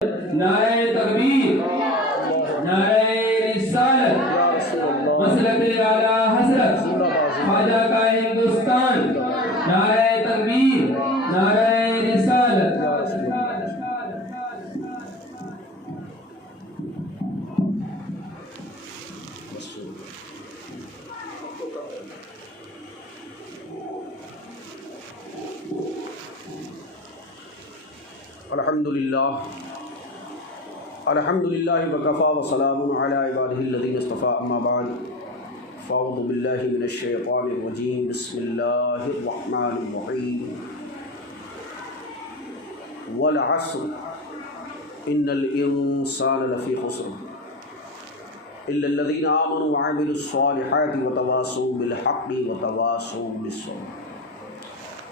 نعرہ تکبیر، نعرہ رسالت، مسلک اعلیٰ حضرت خواجہ کا ہندوستان، نعرہ تکبیر، نعرہ رسالت۔ الحمدللہ وکفا وسلام علی عبادہ الذین اصطفیٰ، اما بعد فاعوذ باللہ من الشیطان الرجیم، بسم اللہ الرحمن الرحیم۔ والعصر ان الانسان لفی خسر الا الذین آمنوا وعملوا الصالحات وتواصوا بالحق وتواصوا بالصبر۔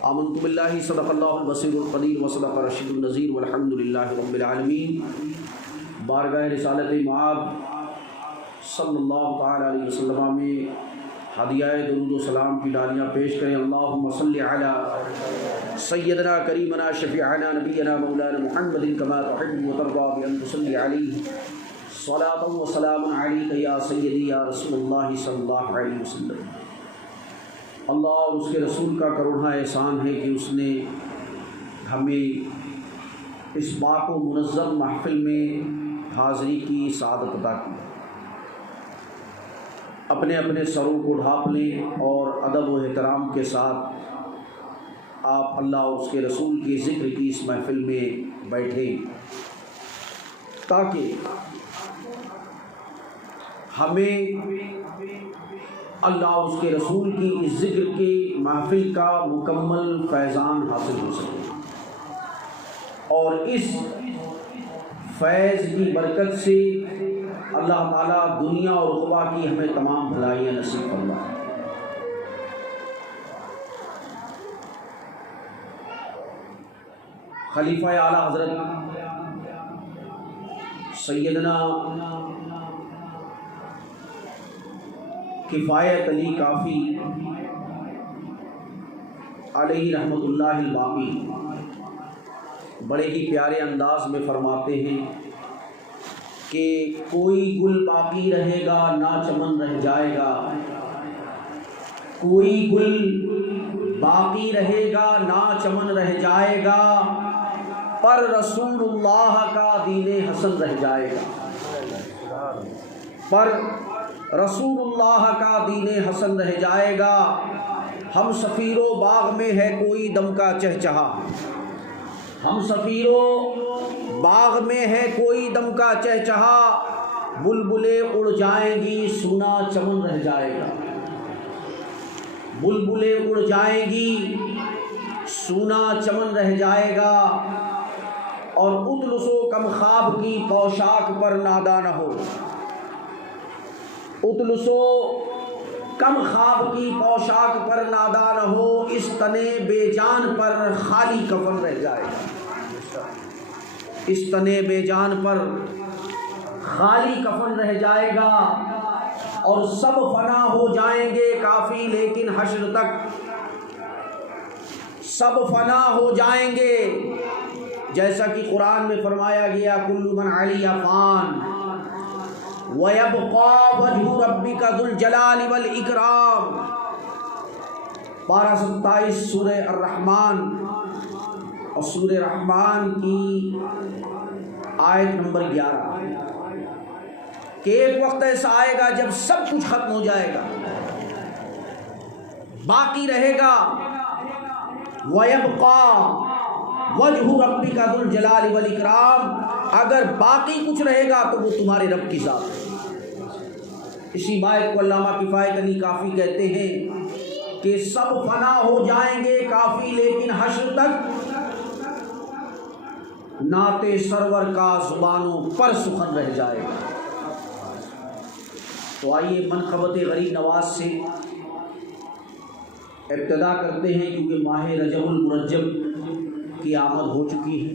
آمنت باللہ صدق اللہ البصیر القدیر وصدق رشید النذیر والحمد للہ رب العالمین۔ بارگاہ رسالت مآب صلی اللہ تعالیٰ علیہ وسلم میں ہدیہ درود و سلام کی ڈالیاں پیش کریں۔ اللہم صلی علی سیدنا کریمنا شفیعنا نبینا مولانا محمد کما تحب و ترضی بأن تصلی علیہ صلاۃ و سلام علیک یا سیدی یا رسول اللہ صلی اللہ علیہ وسلم۔ اللہ اور اس کے رسول کا کروڑا احسان ہے کہ اس نے ہمیں اس پاک و منظم محفل میں حاضری کی سعادت عطا کی۔ اپنے اپنے سروں کو ڈھانپ لیں اور ادب و احترام کے ساتھ آپ اللہ اور اس کے رسول کے ذکر کی اس محفل میں بیٹھیں، تاکہ ہمیں اللہ اور اس کے رسول کی اس ذکر کی محفل کا مکمل فیضان حاصل ہو سکے، اور اس فیض کی برکت سے اللہ تعالیٰ دنیا اور عقبیٰ کی ہمیں تمام بھلائیاں نصیب فرمائے۔ خلیفہ اعلیٰ حضرت سیدنا کفایت علی کافی علیہ رحمۃ اللہ الباقی بڑے ہی پیارے انداز میں فرماتے ہیں کہ کوئی گل باقی رہے گا نہ چمن رہ جائے گا، کوئی گل باقی رہے گا نہ چمن رہ جائے گا، پر رسول اللہ کا دین حسن رہ جائے گا، پر رسول اللہ کا دین حسن رہ جائے گا۔ ہم سفیرو باغ میں ہے کوئی دم کا چہچہا، ہم سفیرو باغ میں ہے کوئی دم کا چہچہا، بلبلیں اڑ جائیں گی سونا چمن رہ جائے گا، بلبلیں اڑ جائیں گی سونا چمن رہ جائے گا، اور اطلس و کم خواب کی پوشاک پر نادا نہ ہو، اطلس و کم خواب کی پوشاک پر نادا نہ ہو، اس تنے بے جان پر خالی کفن رہ جائے گا، اس تنے بے جان پر خالی کفن رہ جائے گا، اور سب فنا ہو جائیں گے کافی لیکن حشر تک سب فنا ہو جائیں گے، جیسا کہ قرآن میں فرمایا گیا کل من علیہا فان وَيَبْقَى وَجْهُ رَبِّكَ ذُو الْجَلَالِ وَالْإِكْرَامِ۔ پارہ 27 سورہ الرحمن، اور سورہ رحمان کی آیت نمبر 11، کہ ایک وقت ایسا آئے گا جب سب کچھ ختم ہو جائے گا، باقی رہے گا وَيَبْقَى وَجْهُ رَبِّكَ ذُو الْجَلَالِ وَالْإِكْرَامِ، اگر باقی کچھ رہے گا تو وہ تمہارے رب کی ذات ہے۔ اسی بات کو علامہ کفایت علی کافی کہتے ہیں کہ سب فنا ہو جائیں گے کافی لیکن حشر تک نعت سرور کا زبانوں پر سخن رہ جائے گا۔ تو آئیے منقبت غریب نواز سے ابتدا کرتے ہیں، کیونکہ ماہ رجب المرجب کی آمد ہو چکی ہے۔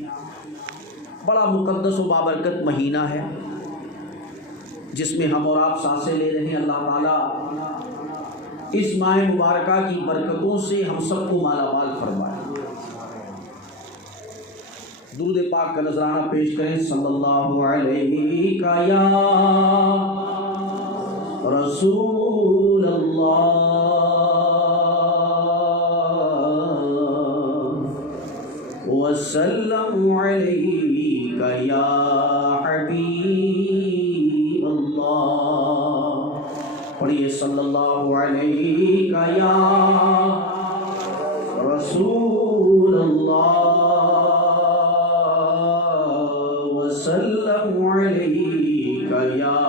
بڑا مقدس و بابرکت مہینہ ہے جس میں ہم اور آپ سانسیں لے رہے ہیں۔ اللہ تعالیٰ اس ماہ مبارکہ کی برکتوں سے ہم سب کو مالا مال فرمائے۔ درود پاک کا نذرانہ پیش کریں. صلی اللہ علیہ یا رسول اللہ وسلم علیک یا حبیب اللہ. پڑھیے صلی اللہ علیہ یا رسول اللہ وسلم علیک یا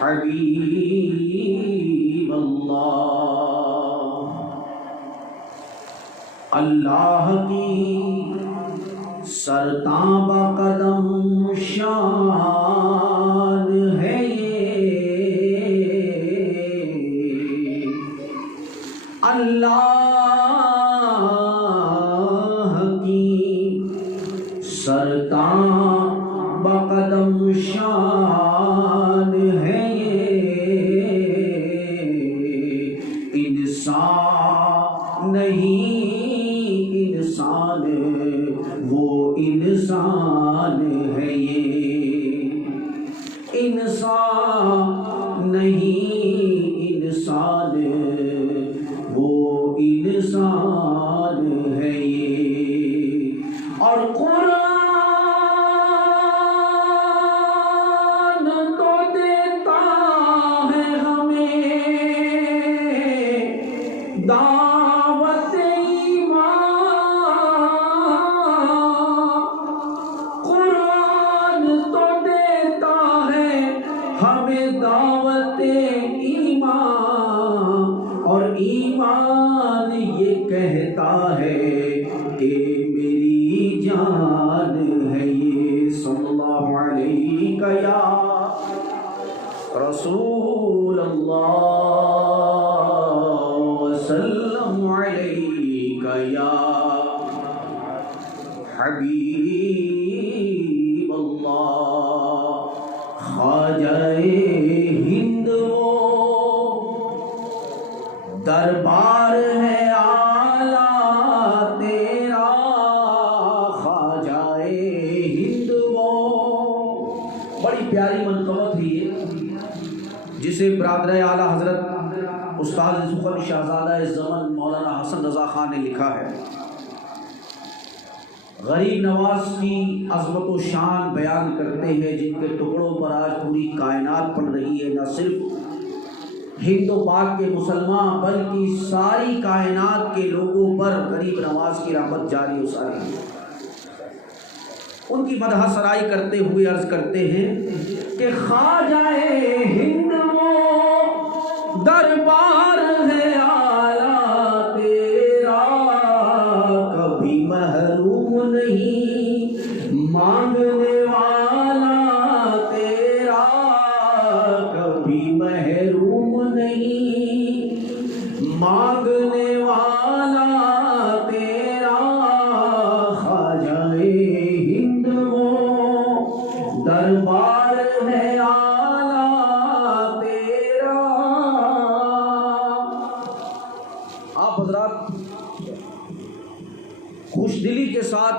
حبیب اللہ. اللہ کی سرتاب قدم شان ہے یہ، اللہ کی سرتاب قدم شان ہے یہ، انسان نہیں انسان وہ انسان ہے یہ، انسان نہیں انسان وہ انسان ہے یہ. اور قرآن تو دیتا ہے ہمیں دعوت ایمان، قرآن تو دیتا ہے ہمیں دعوت ایمان، اور ایمان یہ کہتا ہے کہ میری جان ہے یہ. صلی اللہ علیہ یا رسول اللہ وسلم علیک یا حبیب اللہ. خواجہ ہند وہ دربار ہے اعلیٰ تیرا، خواجہ ہند وہ. بڑی پیاری منقبت ہے یہ، جسے برادر اعلیٰ حضرت استاد ذوالفقار شہزادہ زمن مولانا حسن رضا خان نے لکھا ہے. غریب نواز کی عظمت و شان بیان کرتے ہیں، جن کے ٹکڑوں پر آج پوری کائنات پڑ رہی ہے. نہ صرف ہند و پاک کے مسلمان بلکہ ساری کائنات کے لوگوں پر غریب نواز کی رحمت جاری و ساری ہے. ان کی مدح سرائی کرتے ہوئے عرض کرتے ہیں کہ خواجہ ہند وہ دربار ہے اعلیٰ تیرا، کبھی محروم نہیں مانگنے والا تیرا، کبھی محروم نہیں مانگنے والا تیرا. خواجہ ہند وہ دربار ہے اعلیٰ تیرا. آپ حضرات خوش دلی کے ساتھ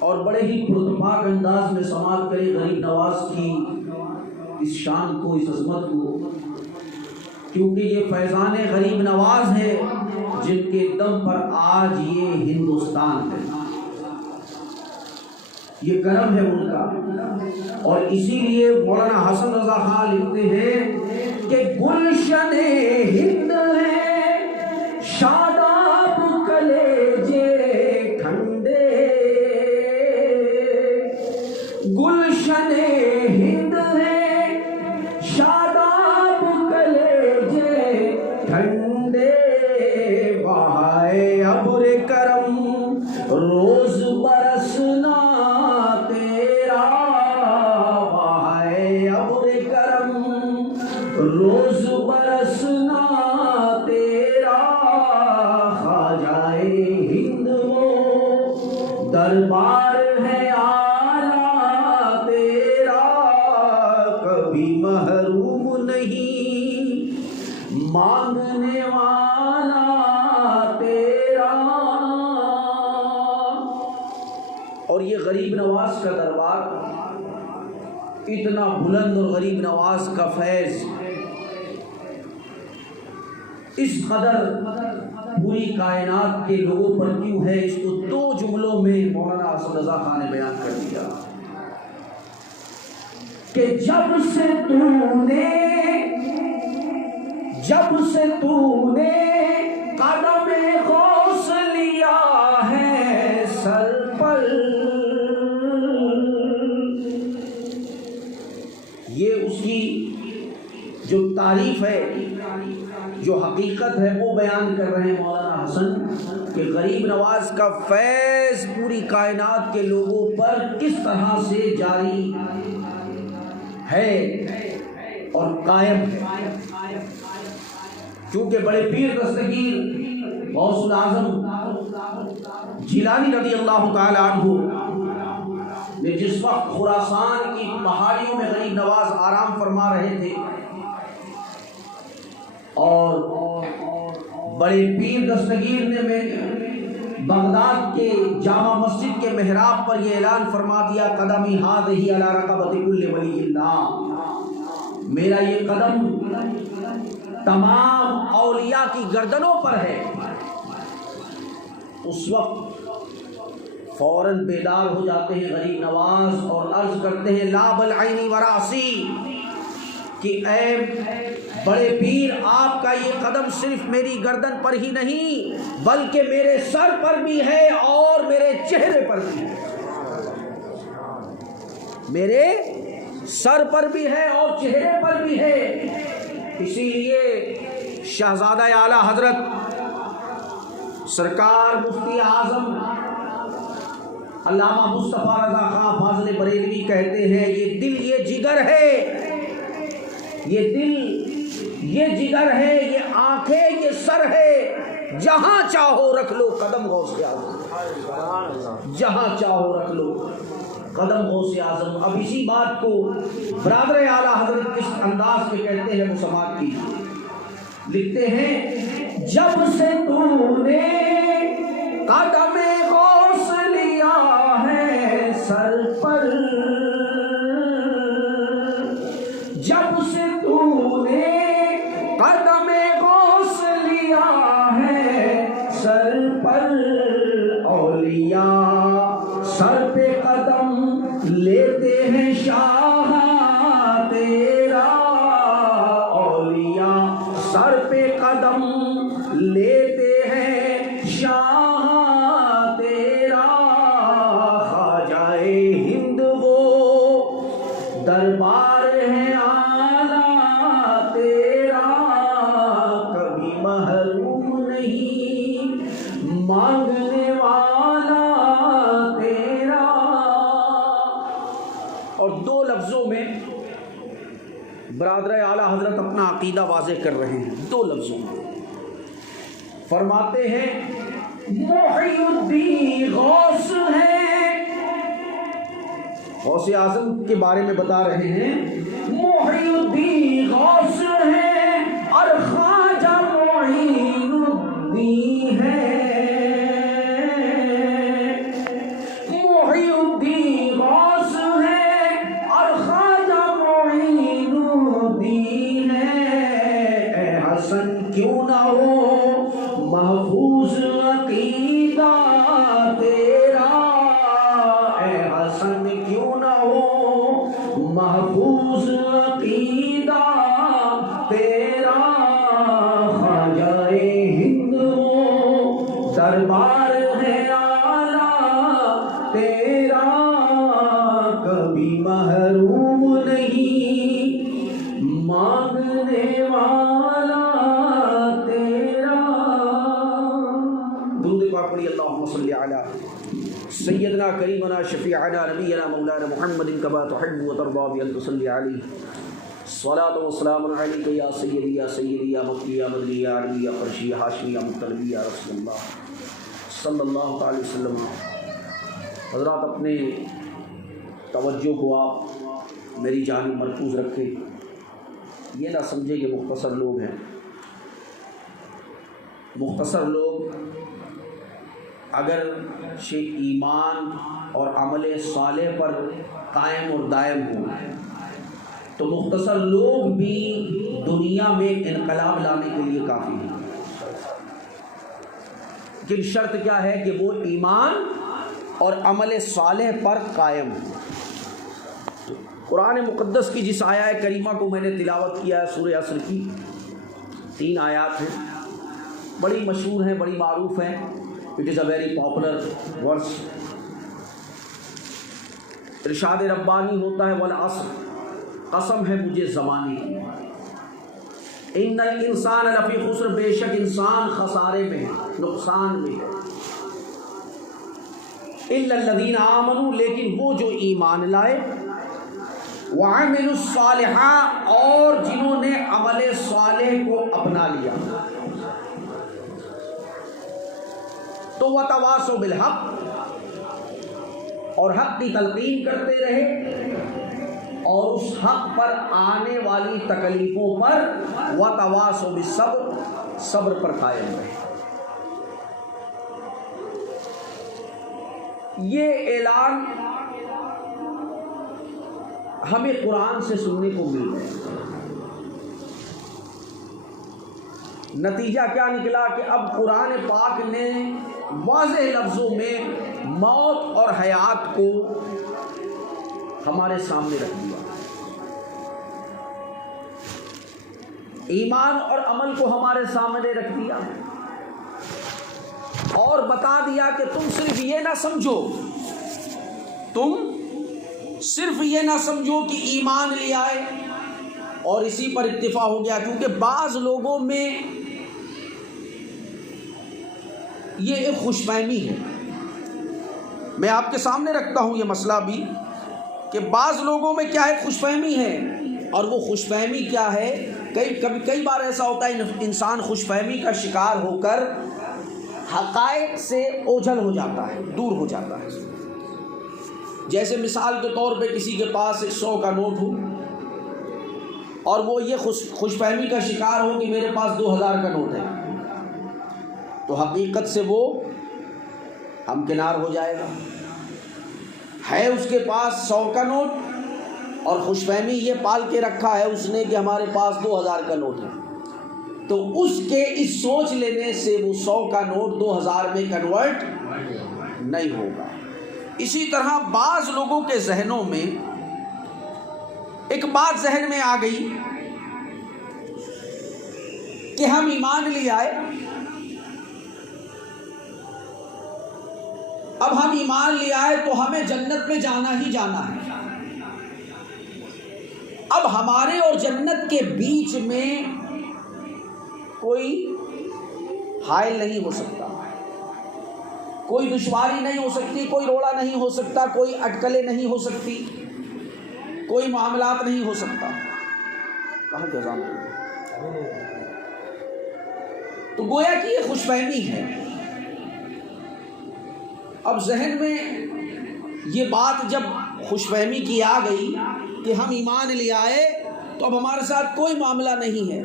اور بڑے ہی پرتپاک انداز میں سماعت کریں غریب نواز کی اس شان کو، اس عظمت کو، کیونکہ یہ فیضان غریب نواز ہے جن کے دم پر آج یہ ہندوستان ہے. یہ کرم ہے ان کا. اور اسی لیے مولانا حسن رضا خان لکھتے ہیں کہ گلشن ہند ہے شاداب کلیجے ٹھنڈے، گلشن ہند ہے شاداب کلیجے ٹھنڈے، بہائے ابر کرم روز برسنا تیرا، بہائے ابر کرم روز برسنا تیرا. خواجہ ہند وہ دربار ہے اعلیٰ تیرا، کبھی محروم نہیں مانگنے والا تیرا. یہ غریب نواز کا دربار اتنا بلند اور غریب نواز کا فیض اس قدر پوری کائنات کے لوگوں پر کیوں ہے، اس کو 2 جملوں میں مولانا اسد رضا خان نے بیان کر دیا کہ جب سے تو نے قدم غوث لیا ہے سر پر، یہ اس کی جو تعریف ہے، جو حقیقت ہے، وہ بیان کر رہے ہیں مولانا حسن کہ غریب نواز کا فیض پوری کائنات کے لوگوں پر کس طرح سے جاری ہے اور قائم ہے۔ چونکہ بڑے پیر دستگیر غوث العظم جیلانی رضی اللہ تعالی عنہ نے جس وقت خراسان کی پہاڑیوں میں غریب نواز آرام فرما رہے تھے اور بڑے پیر دستگیر نے بغداد کے جامع مسجد کے محراب پر یہ اعلان فرما دیا قدمی ہذہ علی رقبۃ کل ولی اللہ، میرا یہ قدم تمام اولیاء کی گردنوں پر ہے۔ اس وقت فوراً بیدار ہو جاتے ہیں غریب نواز اور عرض کرتے ہیں لا بل عینی و راسی، کہ اے بڑے پیر آپ کا یہ قدم صرف میری گردن پر ہی نہیں بلکہ میرے سر پر بھی ہے اور میرے چہرے پر بھی ہے، میرے سر پر بھی ہے اور چہرے پر بھی ہے۔ اسی لیے شہزادہ اعلیٰ حضرت سرکار مفتی اعظم علامہ مصطفیٰ رضا خان فاضل بریلوی کہتے ہیں یہ دل یہ جگر ہے، یہ دل یہ جگر ہے، یہ آنکھیں یہ سر ہے، جہاں چاہو رکھ لو قدم غوث اعظم، جہاں چاہو رکھ لو قدم غوث اعظم۔ اب اسی بات کو برادر اعلیٰ حضرت کس انداز میں کہتے ہیں وہ سماعت کیجیے۔ لکھتے ہیں جب سے تو نے قدم غوث لیا ہے سر پر، جب سے تو نے قدم غوث لیا ہے سر پر، اولیاء سر پہ قدم لیتے ہیں شاہ تیرا، اولیاء سر پہ قدم لیتے ہیں شاہ تیرا، خواجہ ہند وہ دربار ہے اعلیٰ تیرا، کبھی محروم نہیں مانگنے والا تیرا۔ اور 2 لفظوں میں برادر اعلیٰ حضرت اپنا عقیدہ واضح کر رہے ہیں، 2 لفظوں میں فرماتے ہیں محی الدین غوث ہے، غوث اعظم کے بارے میں بتا رہے ہیں محی الدین غوث ہے اور خواجہ معین الدین ہے، محی الدین غوث ہے اور خواجہ معین الدین ہے، اے حسن کیوں نہ ہو محفوظ عقیدہ تیرا، اے حسن کیوں نہ ہو محفوظ عقیدہ تیرا، خواجہ ہند وہ دربار ہے اعلیٰ تیرا، کبھی محروم نہیں مانگنے والا تیرا۔ درود پاک پڑھی اللہم صلی علی سیدنا کریمنا شفیعنا نبینا مولانا محمد کما تحب و ترضى بأن تصلی علیہ صلاة و سلام علیک یا سیدی یا سیدی یا مکی یا مدنی یا عربی یا فرشی یا ہاشمی یا مطلبی یا رسول اللہ صلی اللہ تعالی وسلم۔ حضرات اپنے توجہ کو آپ میری جانب مرکوز رکھیں، یہ نہ سمجھے کہ مختصر لوگ ہیں، مختصر لوگ اگر ایمان اور عمل صالح پر قائم اور دائم ہو تو مختصر لوگ بھی دنیا میں انقلاب لانے کے لیے کافی ہیں، لیکن شرط کیا ہے کہ وہ ایمان اور عمل صالح پر قائم ہو۔ قرآن مقدس کی جس آیہ کریمہ کو میں نے تلاوت کیا ہے سورہ عصر کی 3 آیات ہیں، بڑی مشہور ہیں، بڑی معروف ہیں۔ It is a very popular verse. ارشاد ربانی ہوتا ہے والعصر، قسم ہے مجھے زمانے کی، ان الانسان لفی خسر، بے شک انسان خسارے میں ہے، نقصان میں ہے، الا الذین آمنوا، لیکن وہ جو ایمان لائے، وعملوا الصالحات، اور جنہوں نے عمل صالح کو اپنا لیا، تو وتواصوا بالحق، اور حق کی تلقین کرتے رہے، اور اس حق پر آنے والی تکلیفوں پر وتواصوا بالصبر، صبر پر قائم رہے۔ یہ اعلان ہمیں قرآن سے سننے کو مل رہا ہے۔ نتیجہ کیا نکلا کہ اب قرآن پاک نے واضح لفظوں میں موت اور حیات کو ہمارے سامنے رکھ دیا، ایمان اور عمل کو ہمارے سامنے رکھ دیا، اور بتا دیا کہ تم صرف یہ نہ سمجھو کہ ایمان لے آئے اور اسی پر اکتفا ہو گیا، کیونکہ بعض لوگوں میں یہ ایک خوش فہمی ہے۔ میں آپ کے سامنے رکھتا ہوں یہ مسئلہ بھی کہ بعض لوگوں میں کیا ہے، خوش فہمی ہے، اور وہ خوش فہمی کیا ہے، کئی بار ایسا ہوتا ہے انسان خوش فہمی کا شکار ہو کر حقائق سے اوجھل ہو جاتا ہے، دور ہو جاتا ہے۔ جیسے مثال کے طور پہ کسی کے پاس 100 کا نوٹ ہو اور وہ یہ خوش فہمی کا شکار ہو کہ میرے پاس 2000 کا نوٹ ہے، تو حقیقت سے وہ ہمکنار ہو جائے گا۔ ہے اس کے پاس 100 کا نوٹ اور خوش فہمی یہ پال کے رکھا ہے اس نے کہ ہمارے پاس 2000 کا نوٹ ہے، تو اس کے اس سوچ لینے سے وہ 100 کا نوٹ 2000 میں کنورٹ نہیں ہوگا۔ اسی طرح بعض لوگوں کے ذہنوں میں ایک بات ذہن میں آ گئی کہ ہم ایمان لے آئے، اب ہم ایمان لے آئے تو ہمیں جنت میں جانا ہی جانا ہے، اب ہمارے اور جنت کے بیچ میں کوئی حائل نہیں ہو سکتا، کوئی دشواری نہیں ہو سکتی، کوئی روڑا نہیں ہو سکتا، کوئی اٹکلیں نہیں ہو سکتی، کوئی معاملات نہیں ہو سکتا۔ کہاں کے جان تو گویا کہ یہ خوش فہمی ہے۔ اب ذہن میں یہ بات جب خوش فہمی کی آ گئی کہ ہم ایمان لے آئے تو اب ہمارے ساتھ کوئی معاملہ نہیں ہے،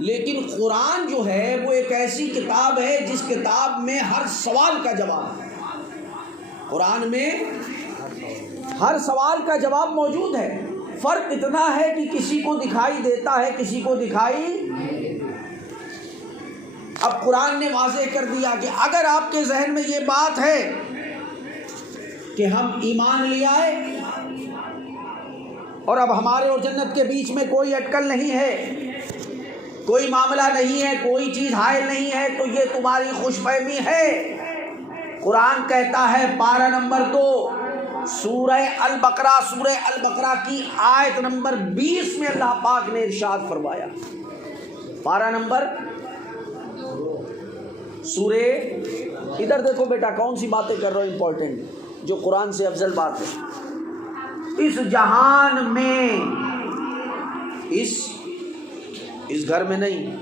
لیکن قرآن جو ہے وہ ایک ایسی کتاب ہے جس کتاب میں ہر سوال کا جواب ہے۔ قرآن میں ہر سوال کا جواب موجود ہے، فرق اتنا ہے کہ کسی کو دکھائی دیتا ہے، کسی کو دکھائی۔ اب قرآن نے واضح کر دیا کہ اگر آپ کے ذہن میں یہ بات ہے کہ ہم ایمان لے آئے اور اب ہمارے اور جنت کے بیچ میں کوئی اٹکل نہیں ہے، کوئی معاملہ نہیں ہے، کوئی چیز حائل نہیں ہے، تو یہ تمہاری خوش فہمی ہے۔ قرآن کہتا ہے پارہ نمبر 2 سورہ البقرہ کی آیت نمبر 20 میں اللہ پاک نے ارشاد فرمایا، پارہ نمبر سورہ، ادھر دیکھو بیٹا کون سی باتیں کر رہا ہوں امپورٹنٹ، جو قرآن سے افضل بات ہے۔ اس جہان میں، اس گھر میں نہیں،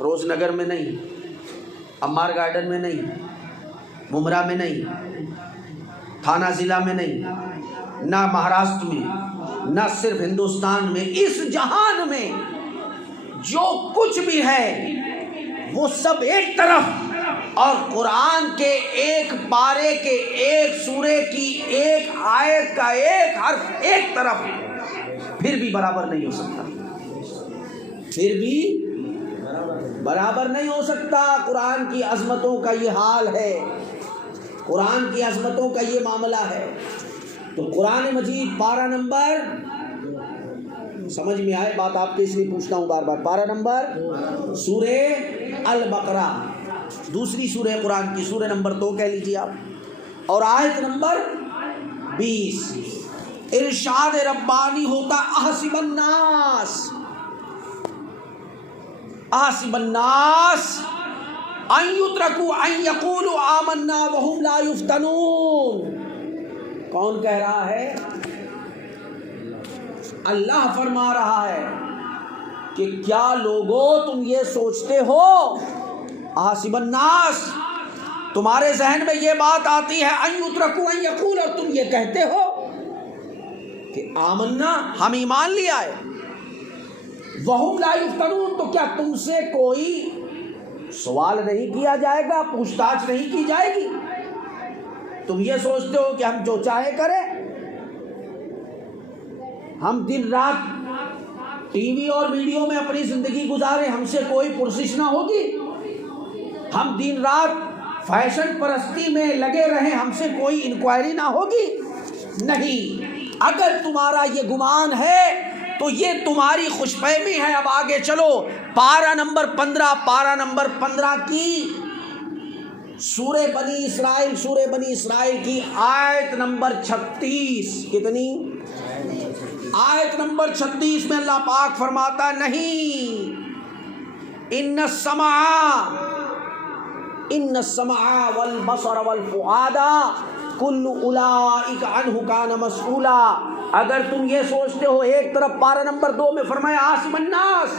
روز نگر میں نہیں، عمار گارڈن میں نہیں، ممرا میں نہیں، تھانہ ضلع میں نہیں، نہ مہاراشٹر میں، نہ صرف ہندوستان میں، اس جہان میں جو کچھ بھی ہے وہ سب ایک طرف اور قرآن کے ایک پارے کے ایک سورے کی ایک آیت کا ایک حرف ایک طرف پھر بھی برابر نہیں ہو سکتا، پھر بھی برابر نہیں ہو سکتا۔ قرآن کی عظمتوں کا یہ حال ہے، قرآن کی عظمتوں کا یہ معاملہ ہے۔ تو قرآن مجید پارہ نمبر، سمجھ میں آئے بات آپ کے اس لیے پوچھتا ہوں بار بار، پارہ نمبر سورہ البقرہ، دوسری سورہ قرآن کی، سورہ نمبر 2 کہہ لیجیے آپ، اور آیت نمبر 20۔ ارشاد ربانی ہوتا احسب الناس، احسب الناس ان یترکوا ان یقولوا آمنا وهم لا یفتنون۔ کون کہہ رہا ہے؟ اللہ فرما رہا ہے کہ کیا لوگوں تم یہ سوچتے ہو، احسب الناس، تمہارے ذہن میں یہ بات آتی ہے ان یترکوا ان یقول، اور تم یہ کہتے ہو کہ آمنا، ہم ایمان لیا ہے، وہم لا یفتنون، تو کیا تم سے کوئی سوال نہیں کیا جائے گا، پوچھ تاچھ نہیں کی جائے گی؟ تم یہ سوچتے ہو کہ ہم جو چاہے کریں، ہم دن رات ٹی وی اور ویڈیو میں اپنی زندگی گزاریں، ہم سے کوئی پرسش نہ ہوگی، ہم دن رات فیشن پرستی میں لگے رہیں، ہم سے کوئی انکوائری نہ ہوگی؟ نہیں۔ اگر تمہارا یہ گمان ہے تو یہ تمہاری خوش فہمی ہے۔ اب آگے چلو، پارہ نمبر 15، پارہ نمبر 15 کی سورہ بنی اسرائیل، سورہ بنی اسرائیل کی آیت نمبر 36، کتنی؟ آیت نمبر 36 میں اللہ پاک فرماتا نہیں، ان السمع والبصر والفؤاد کل اولئک عنہ کان مسئولا۔ اگر تم یہ سوچتے ہو، ایک طرف پارہ نمبر 2 میں فرمایا احسب الناس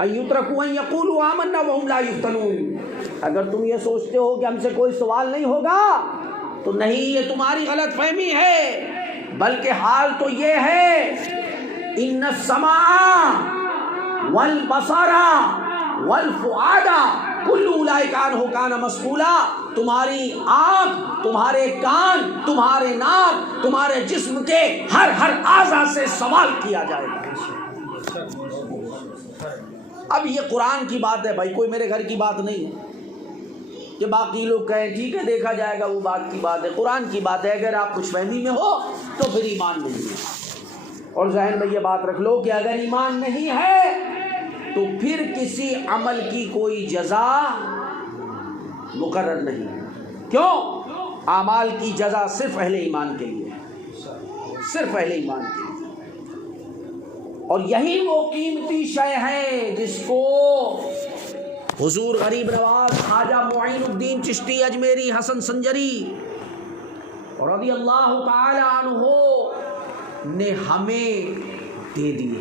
ان یترکوا ان یقولوا آمنا وهم لا یفتنون، اگر تم یہ سوچتے ہو کہ ہم سے کوئی سوال نہیں ہوگا تو نہیں، یہ تمہاری غلط فہمی ہے، بلکہ حال تو یہ ہے، ان السمع والبصر والفؤاد کل اولئک عنہ کان مسئولا، تمہاری آنکھ، تمہارے کان، تمہارے ناک، تمہارے جسم کے ہر اعضاء سے سوال کیا جائے گا۔ اب یہ قرآن کی بات ہے بھائی، کوئی میرے گھر کی بات نہیں ہے کہ باقی لوگ کہیں ٹھیک ہے دیکھا جائے گا، وہ بات کی بات ہے، قرآن کی بات ہے۔ اگر آپ خوش فہمی میں ہو تو پھر ایمان نہیں ہے، اور ذہن میں یہ بات رکھ لو کہ اگر ایمان نہیں ہے تو پھر کسی عمل کی کوئی جزا مقرر نہیں ہے۔ کیوں؟ اعمال کی جزا صرف اہل ایمان کے لیے، صرف اہل ایمان کے لیے، اور یہی وہ قیمتی شے ہے جس کو حضور غریب نواز خواجہ معین الدین چشتی اجمیری حسن سنجری رضی اللہ تعالی عنہ نے ہمیں دے دیے۔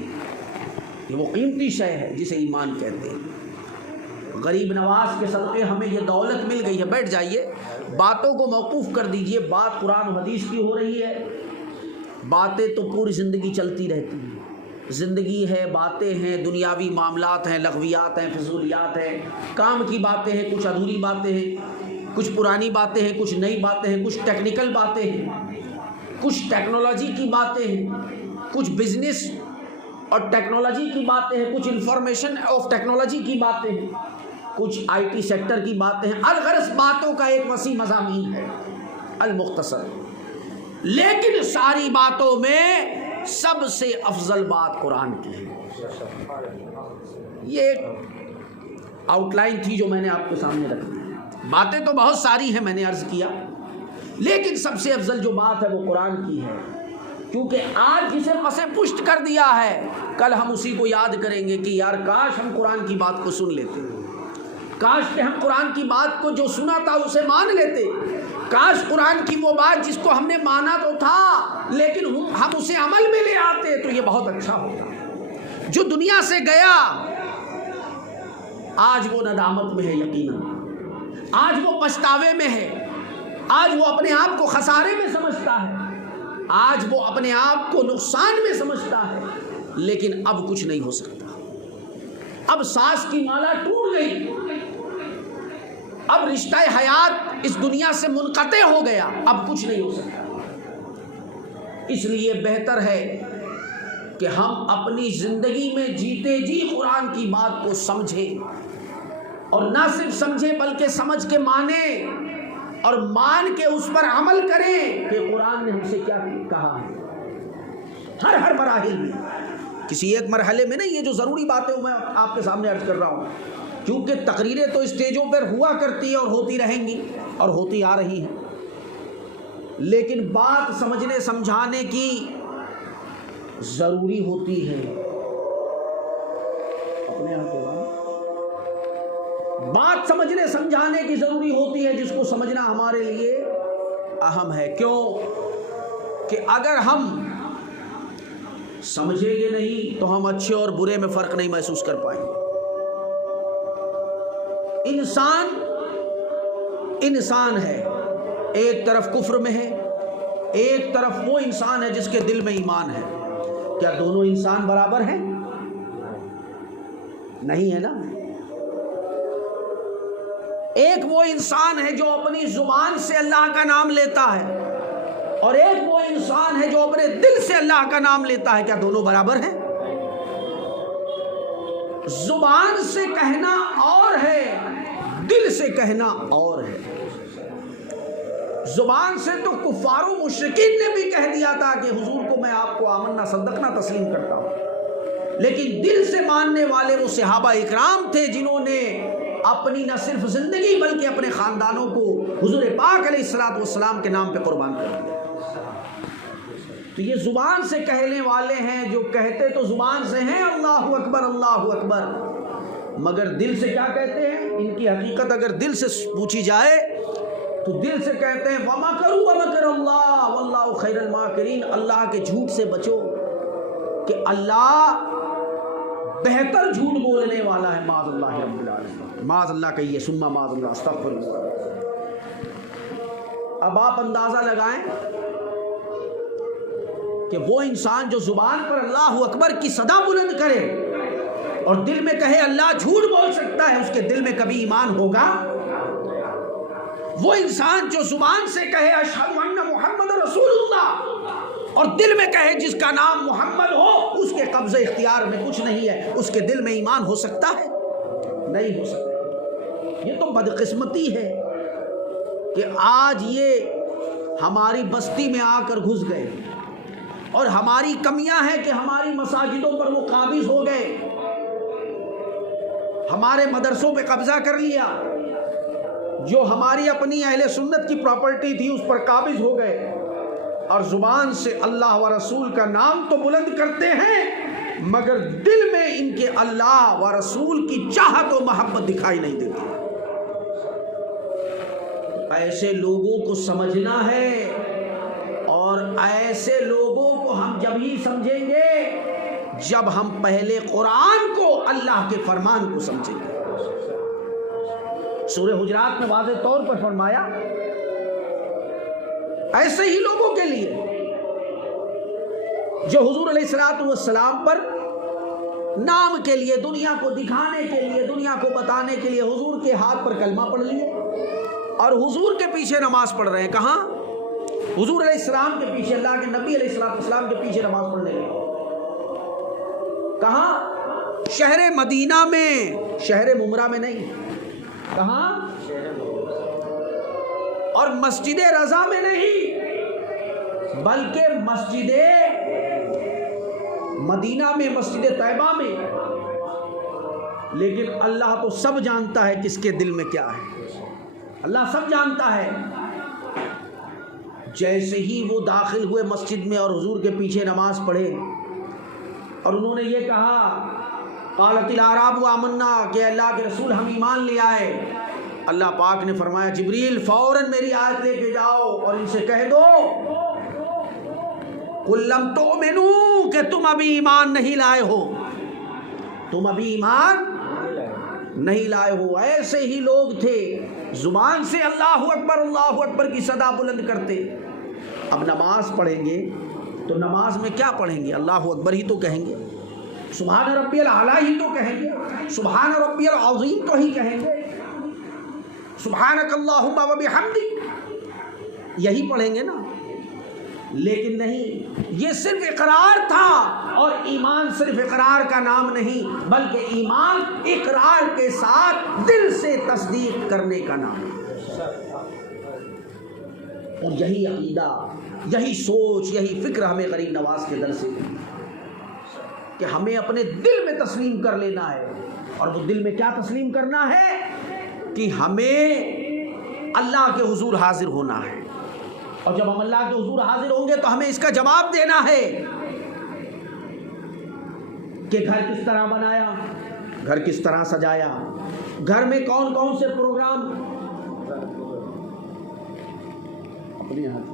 یہ وہ قیمتی شے ہے جسے ایمان کہتے ہیں۔ غریب نواز کے صدقے ہمیں یہ دولت مل گئی ہے۔ بیٹھ جائیے، باتوں کو موقوف کر دیجئے، بات قرآن و حدیث کی ہو رہی ہے۔ باتیں تو پوری زندگی چلتی رہتی ہیں، زندگی ہے، باتیں ہیں، دنیاوی معاملات ہیں، لغویات ہیں، فضولیات ہیں، کام کی باتیں ہیں، کچھ ادھوری باتیں ہیں، کچھ پرانی باتیں ہیں، کچھ نئی باتیں ہیں، کچھ ٹیکنیکل باتیں ہیں، کچھ ٹیکنالوجی کی باتیں ہیں، کچھ بزنس اور ٹیکنالوجی کی باتیں ہیں، کچھ انفارمیشن آف ٹیکنالوجی کی باتیں ہیں، کچھ آئی ٹی سیکٹر کی باتیں ہیں۔ الغرض باتوں کا ایک وسیع مضامین ہے المختصر، لیکن ساری باتوں میں سب سے افضل بات قرآن کی ہے۔ یہ آؤٹ لائن تھی جو میں نے آپ کے سامنے رکھ دی۔ باتیں تو بہت ساری ہیں، میں نے عرض کیا، لیکن سب سے افضل جو بات ہے وہ قرآن کی ہے، کیونکہ آج جسے پس پشت کر دیا ہے، کل ہم اسی کو یاد کریں گے کہ یار کاش ہم قرآن کی بات کو سن لیتے، کاش کہ ہم قرآن کی بات کو جو سنا تھا اسے مان لیتے، کاش قرآن کی وہ بات جس کو ہم نے مانا تو تھا لیکن ہم اسے عمل میں لے آتے تو یہ بہت اچھا ہوتا۔ جو دنیا سے گیا آج وہ ندامت میں ہے، یقیناً آج وہ پچھتاوے میں ہے، آج وہ اپنے آپ کو خسارے میں سمجھتا ہے، آج وہ اپنے آپ کو نقصان میں سمجھتا ہے، لیکن اب کچھ نہیں ہو سکتا۔ اب سانس کی مالا ٹوٹ گئی، اب رشتہ حیات اس دنیا سے منقطع ہو گیا، اب کچھ نہیں ہو سکتا۔ اس لیے بہتر ہے کہ ہم اپنی زندگی میں جیتے جی قرآن کی بات کو سمجھیں، اور نہ صرف سمجھیں بلکہ سمجھ کے مانیں، اور مان کے اس پر عمل کریں کہ قرآن نے ہم سے کیا کہا ہے۔ ہر مراحل میں، کسی ایک مرحلے میں نہیں، یہ جو ضروری باتیں میں آپ کے سامنے عرض کر رہا ہوں، کیونکہ تقریریں تو اسٹیجوں پر ہوا کرتی ہیں اور ہوتی رہیں گی اور ہوتی آ رہی ہیں، لیکن بات سمجھنے سمجھانے کی ضروری ہوتی ہے۔ اپنے یہاں کے بات سمجھنے سمجھانے کی ضروری ہوتی ہے، جس کو سمجھنا ہمارے لیے اہم ہے۔ کیوں کہ اگر ہم سمجھیں گے نہیں تو ہم اچھے اور برے میں فرق نہیں محسوس کر پائیں گے۔ انسان ہے، ایک طرف کفر میں ہے، ایک طرف وہ انسان ہے جس کے دل میں ایمان ہے۔ کیا دونوں انسان برابر ہیں؟ نہیں ہے نا۔ ایک وہ انسان ہے جو اپنی زبان سے اللہ کا نام لیتا ہے، اور ایک وہ انسان ہے جو اپنے دل سے اللہ کا نام لیتا ہے۔ کیا دونوں برابر ہیں؟ زبان سے کہنا اور ہے، دل سے کہنا اور ہے۔ زبان سے تو کفار و مشرکین نے بھی کہہ دیا تھا کہ حضور کو میں آپ کو آمنا صدقنا تسلیم کرتا ہوں، لیکن دل سے ماننے والے وہ صحابہ اکرام تھے جنہوں نے اپنی نہ صرف زندگی بلکہ اپنے خاندانوں کو حضور پاک علیہ الصلوۃ والسلام کے نام پہ قربان کر دیا۔ تو یہ زبان سے کہنے والے ہیں، جو کہتے تو زبان سے ہیں اللہ اکبر اللہ اکبر، مگر دل سے کیا کہتے ہیں؟ ان کی حقیقت اگر دل سے پوچھی جائے تو دل سے کہتے ہیں وَمَكَرُوا وَمَكَرَ اللَّهُ وَاللَّهُ خَيْرُ الْمَاكِرِينَ، اللہ کے جھوٹ سے بچو کہ اللہ بہتر جھوٹ بولنے والا ہے۔ معاذ اللہ رب العالمین، معاذ اللہ کہیے، ثم معاذ اللہ، استغفر اللہ۔ اب آپ اندازہ لگائیں کہ وہ انسان جو زبان پر اللہ اکبر کی صدا بلند کرے اور دل میں کہے اللہ جھوٹ بول سکتا ہے، اس کے دل میں کبھی ایمان ہوگا؟ وہ انسان جو زبان سے کہے اشہد ان محمد رسول اللہ اور دل میں کہے جس کا نام محمد ہو، اس کے قبضہ اختیار میں کچھ نہیں ہے، اس کے دل میں ایمان ہو سکتا ہے؟ نہیں ہو سکتا۔ یہ تو بدقسمتی ہے کہ آج یہ ہماری بستی میں آ کر گھس گئے، اور ہماری کمیاں ہیں کہ ہماری مساجدوں پر وہ قابض ہو گئے، ہمارے مدرسوں پہ قبضہ کر لیا، جو ہماری اپنی اہل سنت کی پراپرٹی تھی اس پر قابض ہو گئے، اور زبان سے اللہ و رسول کا نام تو بلند کرتے ہیں مگر دل میں ان کے اللہ و رسول کی چاہت و محبت دکھائی نہیں دیتی۔ ایسے لوگوں کو سمجھنا ہے، اور ایسے لوگوں کو ہم جب ہی سمجھیں گے جب ہم پہلے قرآن کو، اللہ کے فرمان کو سمجھیں گے۔ سورہ حجرات میں واضح طور پر فرمایا ایسے ہی لوگوں کے لیے جو حضور علیہ الصلوۃ والسلام پر نام کے لیے، دنیا کو دکھانے کے لیے، دنیا کو بتانے کے لیے حضور کے ہاتھ پر کلمہ پڑھ لیے اور حضور کے پیچھے نماز پڑھ رہے ہیں۔ کہاں؟ حضور علیہ السلام کے پیچھے، اللہ کے نبی علیہ الصلوۃ والسلام کے پیچھے نماز پڑھنے لگے۔ کہاں؟ شہر مدینہ میں، شہر ممرہ میں نہیں۔ کہاں؟ اور مسجد رضا میں نہیں، بلکہ مسجد مدینہ میں، مسجد طیبہ میں۔ لیکن اللہ تو سب جانتا ہے کس کے دل میں کیا ہے، اللہ سب جانتا ہے۔ جیسے ہی وہ داخل ہوئے مسجد میں اور حضور کے پیچھے نماز پڑھے اور انہوں نے یہ کہا قالت الاعراب آمنا، کہ اللہ کے رسول ہم ایمان لے آئے، اللہ پاک نے فرمایا جبریل فوراً میری آیت لے کے جاؤ اور ان سے کہہ دو قل لم تؤمنوا، کہ تم ابھی ایمان نہیں لائے ہو، تم ابھی ایمان نہیں لائے ہو۔ ایسے ہی لوگ تھے، زبان سے اللہ اکبر کی صدا بلند کرتے۔ اب نماز پڑھیں گے تو نماز میں کیا پڑھیں گے؟ اللہ اکبر ہی تو کہیں گے، سبحان ربی الاعلیٰ ہی تو کہیں گے، سبحان ربی العظیم تو ہی کہیں گے، سبحانک اللہم و بحمدک، یہی پڑھیں گے نا. لیکن نہیں، یہ صرف اقرار تھا. اور ایمان صرف اقرار کا نام نہیں، بلکہ ایمان اقرار کے ساتھ دل سے تصدیق کرنے کا نام ہے. اور یہی عقیدہ، یہی سوچ، یہی فکر ہمیں غریب نواز کے در سے کہ ہمیں اپنے دل میں تسلیم کر لینا ہے. اور وہ دل میں کیا تسلیم کرنا ہے؟ کہ ہمیں اللہ کے حضور حاضر ہونا ہے. اور جب ہم اللہ کے حضور حاضر ہوں گے تو ہمیں اس کا جواب دینا ہے کہ گھر کس طرح بنایا، گھر کس طرح سجایا، گھر میں کون کون سے پروگرام. اپنے ہاتھ میں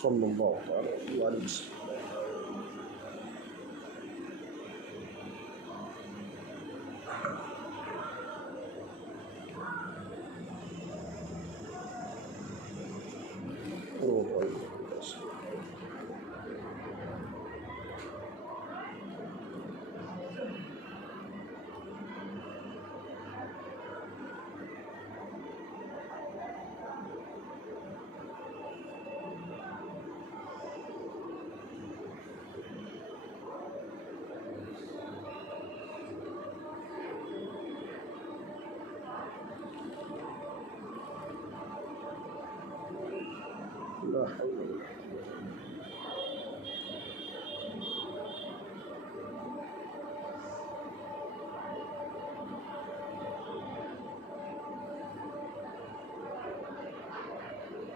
صلی اللہ علیہ وسلم. لا حول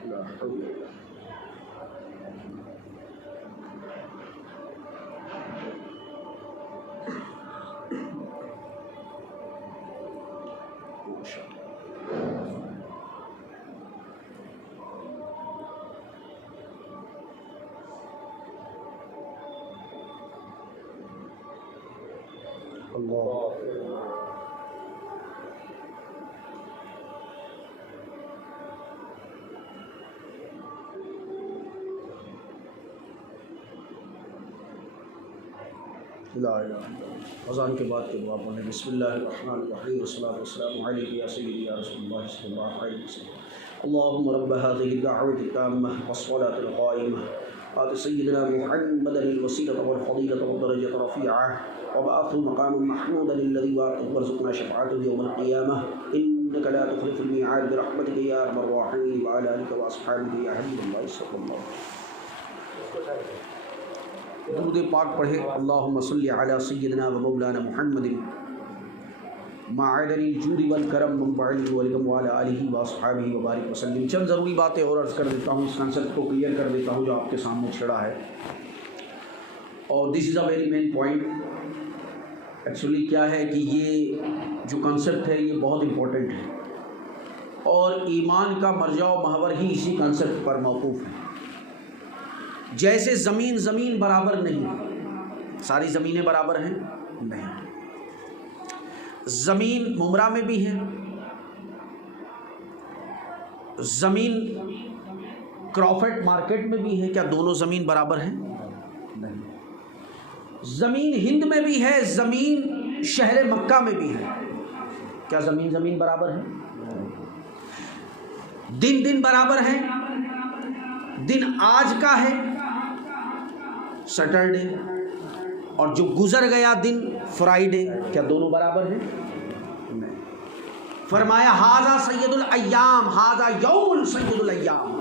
ولا حول ولا اللہ. لا الہ الا اللہ. اذان کے بعد کے دعا پڑھیں. بسم اللہ الرحمن الرحیم والصلاۃ والسلام علیک یا سیدی یا رسول اللہ صلی اللہ علیہ وسلم. اللهم رب هذه الدعوة التامة والصلاة القائمة آت سيدنا محمدا الوسيلة والفضيلة والدرجة الرفيعة وبعثه مقام محمودا الذي وعدته وارزقنا شفاعته يوم القيامة إنك لا تخلف الميعاد برحمتك يا أرحم الراحمين وعلى آلك وأصحابك يا حبيب الله صلى الله عليه وسلم. درود پاک پڑھے. اللهم صل على سيدنا ومولانا محمد معدن الجود والکرم منبع العلم وعلى آلہ واصحابہ وبارک وسلم. چند ضروری باتیں اور عرض کر دیتا ہوں، اس کنسپٹ کو کلیئر کر دیتا ہوں جو آپ کے سامنے چھڑا ہے. اور this is a very main point. Actually کیا ہے کہ یہ جو کنسپٹ ہے یہ بہت امپورٹنٹ ہے اور ایمان کا مرجع و محور ہی اسی کنسپٹ پر موقوف ہے. جیسے زمین برابر نہیں، ساری زمینیں برابر ہیں نہیں. زمین ممرا میں بھی ہے، زمین کرافٹ مارکیٹ میں بھی ہے. کیا دونوں زمین برابر ہیں؟ نہیں. زمین ہند میں بھی ہے، زمین شہر مکہ میں بھی ہے. کیا زمین برابر ہے؟ دن برابر ہے. دن آج کا ہے سیٹرڈے اور جو گزر گیا دن فرائیڈے. کیا دونوں برابر ہیں؟ نہیں. فرمایا ھذا سید الایام، ھذا یوم سید الایام.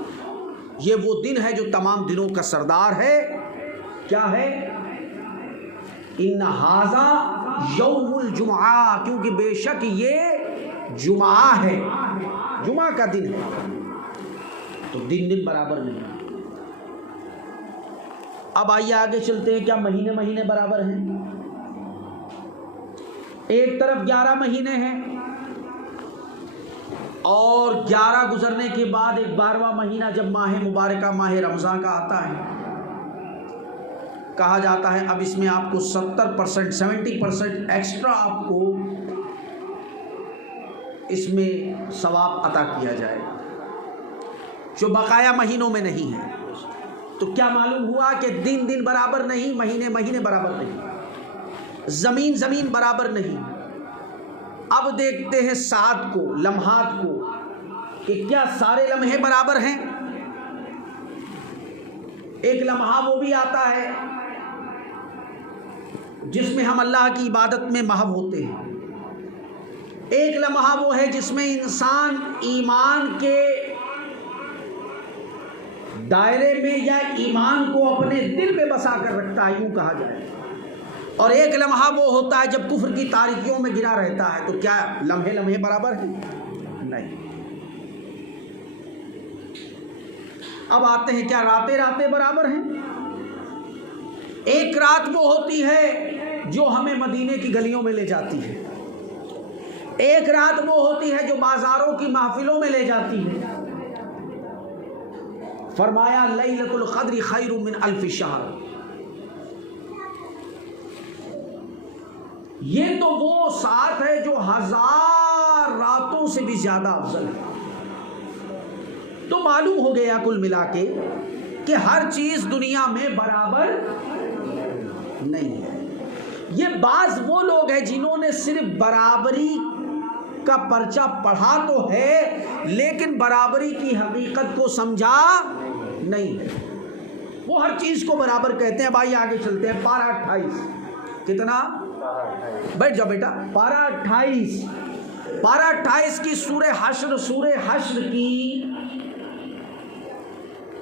یہ وہ دن ہے جو تمام دنوں کا سردار ہے. کیا ہے؟ ان ھذا یوم الجمعہ، کیونکہ بے شک یہ جمعہ ہے، جمعہ کا دن ہے. تو دن دن برابر نہیں. اب آئیے آگے چلتے ہیں. کیا مہینے مہینے برابر ہیں؟ ایک طرف 11 مہینے ہیں اور 11 گزرنے کے بعد ایک 12واں مہینہ جب ماہ مبارکہ ماہ رمضان کا آتا ہے، کہا جاتا ہے اب اس میں آپ کو 70% ایکسٹرا آپ کو اس میں ثواب عطا کیا جائے گا جو بقایا مہینوں میں نہیں ہے. تو کیا معلوم ہوا کہ دن دن برابر نہیں، مہینے مہینے برابر نہیں، زمین زمین برابر نہیں. اب دیکھتے ہیں ساتھ کو، لمحات کو، کہ کیا سارے لمحے برابر ہیں؟ ایک لمحہ وہ بھی آتا ہے جس میں ہم اللہ کی عبادت میں محو ہوتے ہیں. ایک لمحہ وہ ہے جس میں انسان ایمان کے دائرے میں یا ایمان کو اپنے دل میں بسا کر رکھتا ہے، یوں کہا جائے. اور ایک لمحہ وہ ہوتا ہے جب کفر کی تاریکیوں میں گرا رہتا ہے. تو کیا لمحے لمحے برابر ہیں؟ نہیں. اب آتے ہیں کیا راتیں راتیں برابر ہیں؟ ایک رات وہ ہوتی ہے جو ہمیں مدینے کی گلیوں میں لے جاتی ہے، ایک رات وہ ہوتی ہے جو بازاروں کی محفلوں میں لے جاتی ہے. فرمایا لیلۃ القدر خیر من الف شہر. یہ تو وہ ساتھ ہے جو 1000 راتوں سے بھی زیادہ افضل ہے. تو معلوم ہو گیا کل ملا کے کہ ہر چیز دنیا میں برابر نہیں ہے. یہ بعض وہ لوگ ہیں جنہوں نے صرف برابری کا پرچہ پڑھا تو ہے لیکن برابری کی حقیقت کو سمجھا نہیں ہے. وہ ہر چیز کو برابر کہتے ہیں. بھائی آگے چلتے ہیں. پارہ 28 کتنا؟ بیٹھ جاؤ بیٹا. پارہ 28 کی سورہ حشر کی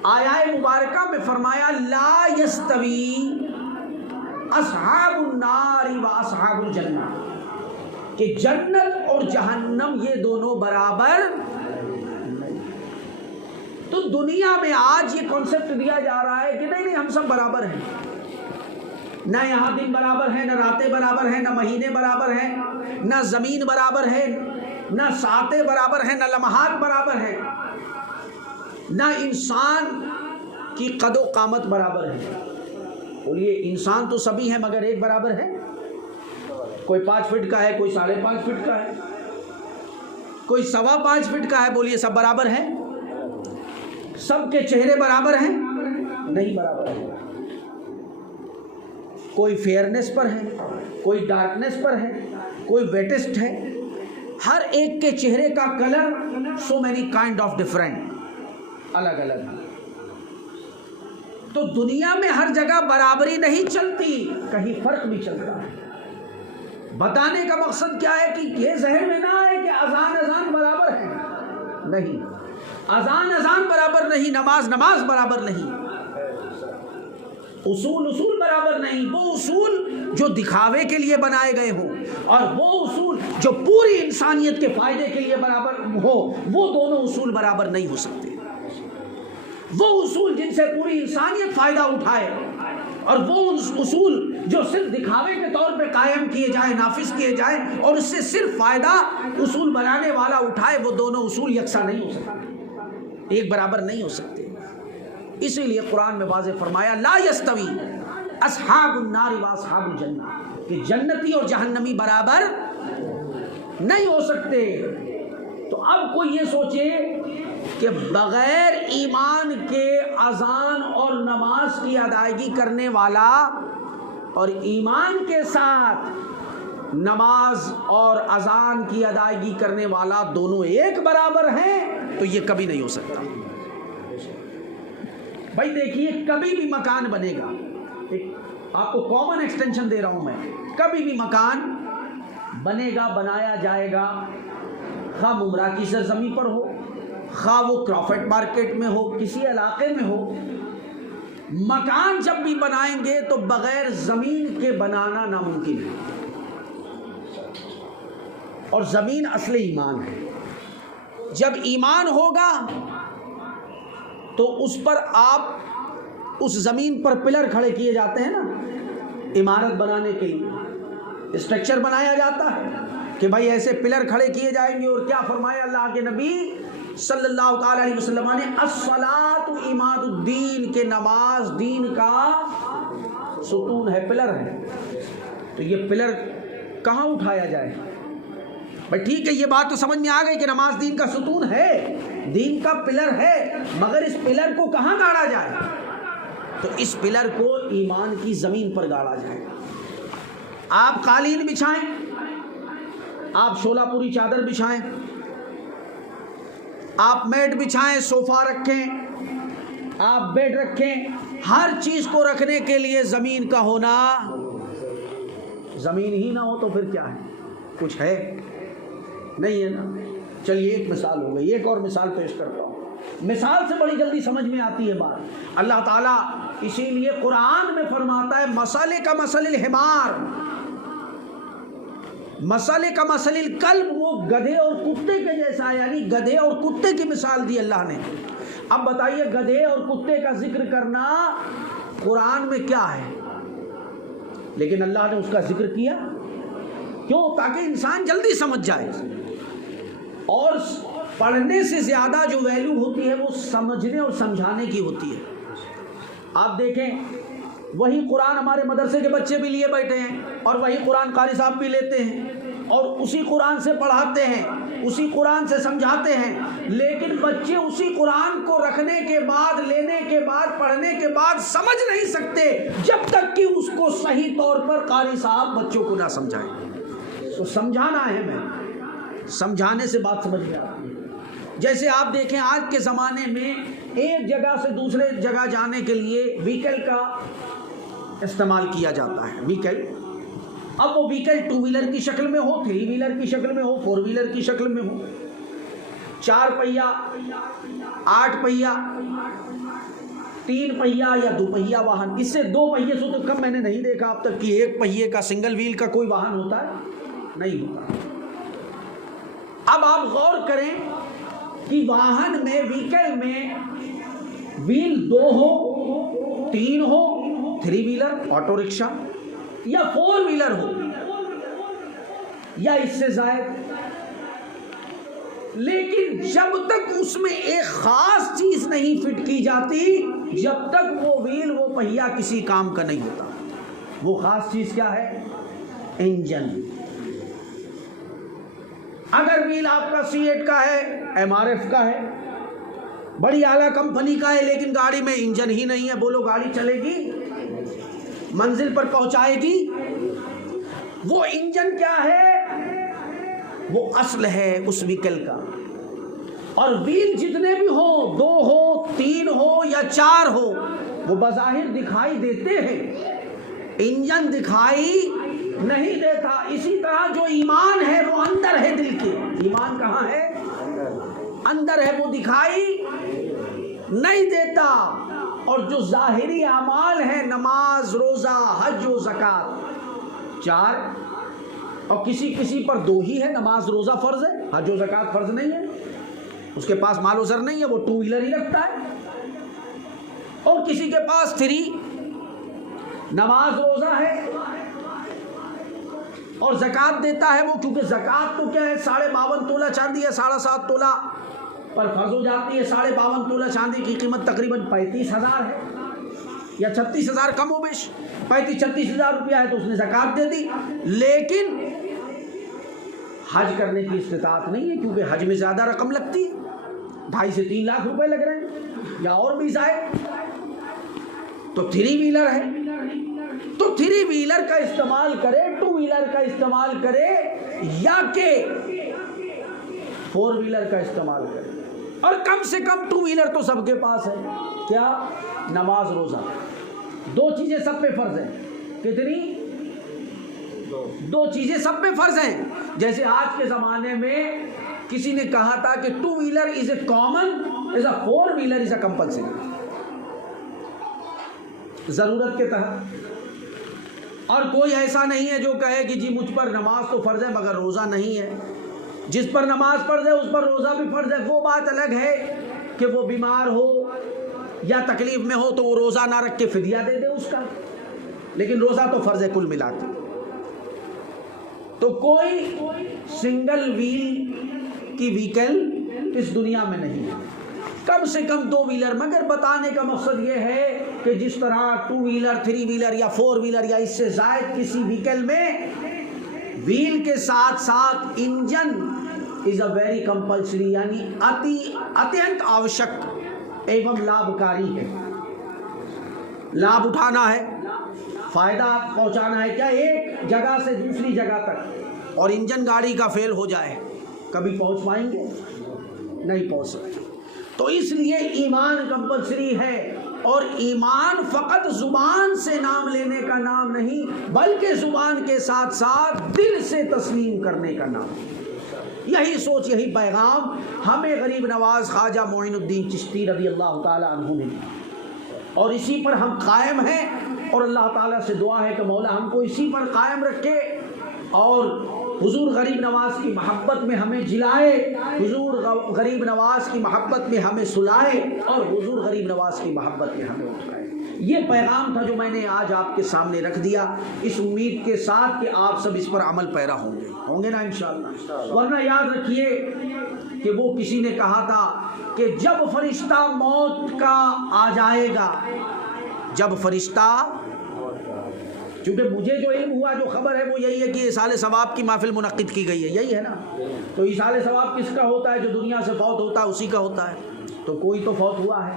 آیات مبارکہ میں فرمایا لا یستوی اصحاب النار و اصحاب الجنہ، کہ جنت اور جہنم یہ دونوں برابر نہیں. تو دنیا میں آج یہ کانسیپٹ دیا جا رہا ہے کہ نہیں ہم سب برابر ہیں. نہ یہاں دن برابر ہے، نہ راتیں برابر ہیں، نہ مہینے برابر ہیں، نہ زمین برابر ہے، نہ ساعتیں برابر ہیں، نہ لمحات برابر ہیں، نہ انسان کی قد و قامت برابر ہے. بولیے انسان تو سبھی ہیں مگر ایک برابر ہے؟ کوئی 5 فٹ کا ہے، کوئی 5.5 فٹ کا ہے، کوئی 5.25 فٹ کا ہے. بولیے سب برابر ہیں؟ سب کے چہرے برابر ہیں؟ نہیں برابر ہے. کوئی فیئرنس پر ہے، کوئی ڈارکنس پر ہے، کوئی ویٹسٹ ہے. ہر ایک کے چہرے کا colour so many kind of different, الگ الگ ہے. تو دنیا میں ہر جگہ برابری نہیں چلتی، کہیں فرق بھی چلتا ہے. بتانے کا مقصد کیا ہے کہ یہ ذہن میں نہ آئے کہ اذان برابر ہے. نہیں، اذان برابر نہیں، نماز برابر نہیں، اصول برابر نہیں. وہ اصول جو دکھاوے کے لیے بنائے گئے ہوں اور وہ اصول جو پوری انسانیت کے فائدے کے لیے برابر ہو، وہ دونوں اصول برابر نہیں ہو سکتے. وہ اصول جن سے پوری انسانیت فائدہ اٹھائے اور وہ اصول جو صرف دکھاوے کے طور پہ قائم کیے جائیں، نافذ کیے جائیں اور اس سے صرف فائدہ اصول بنانے والا اٹھائے، وہ دونوں اصول یکساں نہیں ہو سکتے، ایک برابر نہیں ہو سکتے. اسی لیے قرآن میں واضح فرمایا لا یستوی اصحاب النار و اصحاب الجنہ، کہ جنتی اور جہنمی برابر نہیں ہو سکتے. تو اب کوئی یہ سوچے کہ بغیر ایمان کے اذان اور نماز کی ادائیگی کرنے والا اور ایمان کے ساتھ نماز اور اذان کی ادائیگی کرنے والا دونوں ایک برابر ہیں، تو یہ کبھی نہیں ہو سکتا. بھائی دیکھیے کبھی بھی مکان بنے گا، آپ کو کامن ایکسٹینشن دے رہا ہوں میں، کبھی بھی مکان بنے گا، بنایا جائے گا، خواہ ممرا کی سرزمین پر ہو، خواہ وہ کرافٹ مارکیٹ میں ہو، کسی علاقے میں ہو. مکان جب بھی بنائیں گے تو بغیر زمین کے بنانا ناممکن ہے، اور زمین اصل ایمان ہے. جب ایمان ہوگا تو اس پر آپ اس زمین پر پلر کھڑے کیے جاتے ہیں نا، عمارت بنانے کے لیے اسٹرکچر بنایا جاتا ہے کہ بھائی ایسے پلر کھڑے کیے جائیں گے. اور کیا فرمایا اللہ کے نبی صلی اللہ تعالی علیہ وسلم نے، الصلاۃ عماد الدین، کہ نماز دین کا ستون ہے، پلر ہے. تو یہ پلر کہاں اٹھایا جائے؟ بھائی ٹھیک ہے، یہ بات تو سمجھ میں آ گئی کہ نماز دین کا ستون ہے، دین کا پلر ہے، مگر اس پلر کو کہاں گاڑا جائے؟ تو اس پلر کو ایمان کی زمین پر گاڑا جائے. آپ قالین بچھائیں، آپ شولہ پوری چادر بچھائیں، آپ میٹ بچھائیں، صوفہ رکھیں، آپ بیڈ رکھیں، ہر چیز کو رکھنے کے لیے زمین کا ہونا. زمین ہی نہ ہو تو پھر کیا ہے؟ کچھ ہے نہیں ہے نا. چلیے ایک مثال ہو گئی، ایک اور مثال پیش کرتا ہوں. مثال سے بڑی جلدی سمجھ میں آتی ہے بات. اللہ تعالیٰ اسی لیے قرآن میں فرماتا ہے مثل کا مثل الحمار، مثل کا مثل الکلب، وہ گدھے اور کتے کے جیسا ہے، یعنی گدھے اور کتے کی مثال دی اللہ نے. اب بتائیے گدھے اور کتے کا ذکر کرنا قرآن میں کیا ہے؟ لیکن اللہ نے اس کا ذکر کیا کیوں؟ تاکہ انسان جلدی سمجھ جائے. اور پڑھنے سے زیادہ جو ویلیو ہوتی ہے وہ سمجھنے اور سمجھانے کی ہوتی ہے. آپ دیکھیں وہی قرآن ہمارے مدرسے کے بچے بھی لیے بیٹھے ہیں، اور وہی قرآن قاری صاحب بھی لیتے ہیں، اور اسی قرآن سے پڑھاتے ہیں، اسی قرآن سے سمجھاتے ہیں. لیکن بچے اسی قرآن کو رکھنے کے بعد، لینے کے بعد، پڑھنے کے بعد سمجھ نہیں سکتے جب تک کہ اس کو صحیح طور پر قاری صاحب بچوں کو نہ سمجھائیں. تو سمجھانا ہے، میں سمجھانے سے بات سمجھ میں آتی ہے. جیسے آپ دیکھیں آج کے زمانے میں ایک جگہ سے دوسرے جگہ جانے کے لیے وہیکل کا استعمال کیا جاتا ہے. وہیکل، اب وہ وہیکل 2 ویلر کی شکل میں ہو، 3 ویلر کی شکل میں ہو، 4 ویلر کی شکل میں ہو، 4 پہیا، 8 پہیا، 3 پہیا یا 2 پہیا واہن. اس سے 2 پہیے سے تو کم میں نے نہیں دیکھا اب تک کہ 1 پہیے کا سنگل ویل کا کوئی واہن ہوتا ہے، نہیں ہوتا. اب آپ غور کریں کہ واہن میں، وہیکل میں ویل 2 ہو، 3 ہو، 3 ویلر آٹو رکشا، یا 4 ویلر ہو، یا اس سے زائد. لیکن جب تک اس میں ایک خاص چیز نہیں فٹ کی جاتی، جب تک وہ ویل، وہ پہیا کسی کام کا نہیں ہوتا. وہ خاص چیز کیا ہے؟ انجن. اگر ویل آپ کا C8 کا ہے، MRF کا ہے، بڑی اعلیٰ کمپنی کا ہے، لیکن گاڑی میں انجن ہی نہیں ہے، بولو گاڑی چلے گی؟ منزل پر پہنچائے گی؟ وہ انجن کیا ہے؟ وہ اصل ہے اس وہیکل کا. اور ویل جتنے بھی ہو، 2 ہو، 3 ہو یا 4 ہو، وہ بظاہر دکھائی دیتے ہیں، انجن دکھائی نہیں دیتا. اسی طرح جو ایمان ہے وہ اندر ہے دل کے. ایمان کہاں ہے؟ اندر ہے، وہ دکھائی نہیں دیتا. اور جو ظاہری اعمال ہیں، نماز، روزہ، حج و زکوٰۃ، 4، اور کسی پر 2 ہی ہے. نماز روزہ فرض ہے، حج و زکوٰۃ فرض نہیں ہے، اس کے پاس مال و زر نہیں ہے، وہ 2 ویلر ہی رکھتا ہے. اور کسی کے پاس 3، نماز روزہ ہے اور زکوٰۃ دیتا ہے وہ، کیونکہ زکوٰۃ تو کیا ہے، 52.5 تولہ چاندی ہے، 7.5 تولہ پر فرض ہو جاتی ہے. 52.5 تولہ چاندی کی قیمت تقریباً 35,000 ہے یا 36,000 کم و بیش، 35-36,000 روپیہ ہے، تو اس نے زکوٰۃ دے دی. لیکن حج کرنے کی استطاعت نہیں ہے، کیونکہ حج میں زیادہ رقم لگتی ہے، 2.5 سے 3 لاکھ روپے لگ رہے ہیں یا اور بھی زائد. تو 3 ویلر ہے، تو 3 ویلر کا استعمال کرے، 2 ویلر کا استعمال کرے، یا کہ 4 ویلر کا استعمال کرے. اور کم سے کم 2 ویلر تو سب کے پاس ہے. کیا؟ نماز روزہ، 2 چیزیں سب پہ فرض ہیں. کتنی؟ 2 چیزیں سب پہ فرض ہیں. جیسے آج کے زمانے میں کسی نے کہا تھا کہ 2 wheeler is a common, is a 4 wheeler is a compulsory, ضرورت کے تحت. اور کوئی ایسا نہیں ہے جو کہے کہ جی مجھ پر نماز تو فرض ہے مگر روزہ نہیں ہے. جس پر نماز فرض ہے اس پر روزہ بھی فرض ہے. وہ بات الگ ہے کہ وہ بیمار ہو یا تکلیف میں ہو تو وہ روزہ نہ رکھ کے فدیہ دے دے اس کا، لیکن روزہ تو فرض کل ملاتی۔ تو کوئی سنگل ویل کی وہیکل اس دنیا میں نہیں ہے، کم سے کم 2 ویلر، مگر بتانے کا مقصد یہ ہے کہ جس طرح 2 ویلر 3 ویلر یا 4 ویلر یا اس سے زائد کسی وہیکل میں ویل کے ساتھ ساتھ engine is a very compulsory, یعنی اتیانت آوشک ایوم لابھکاری ہے، لابھ اٹھانا ہے، فائدہ پہنچانا ہے، کیا ایک جگہ سے دوسری جگہ تک، اور انجن گاڑی کا فیل ہو جائے کبھی پہنچ پائیں گے؟ نہیں پہنچ سکتے۔ تو اس لیے ایمان کمپلسری ہے، اور ایمان فقط زبان سے نام لینے کا نام نہیں، بلکہ زبان کے ساتھ ساتھ دل سے تسلیم کرنے کا نام۔ یہی سوچ، یہی پیغام ہمیں غریب نواز خواجہ معین الدین چشتی رضی اللہ تعالیٰ عنہ نے، اور اسی پر ہم قائم ہیں، اور اللہ تعالیٰ سے دعا ہے کہ مولا ہم کو اسی پر قائم رکھے، اور حضور غریب نواز کی محبت میں ہمیں جلائے، حضور غریب نواز کی محبت میں ہمیں سلائے، اور حضور غریب نواز کی محبت میں ہمیں اٹھائے۔ یہ پیغام تھا جو میں نے آج آپ کے سامنے رکھ دیا، اس امید کے ساتھ کہ آپ سب اس پر عمل پیرا ہوں گے نا انشاءاللہ۔ ورنہ یاد رکھیے کہ وہ کسی نے کہا تھا کہ جب فرشتہ موت کا آ جائے گا، جب فرشتہ، کیونکہ مجھے جو علم ہوا، جو خبر ہے وہ یہی ہے کہ ایصال ثواب کی محفل منعقد کی گئی ہے، یہی ہے نا؟ تو ایصال ثواب کس کا ہوتا ہے؟ جو دنیا سے فوت ہوتا ہے اسی کا ہوتا ہے، تو کوئی تو فوت ہوا ہے۔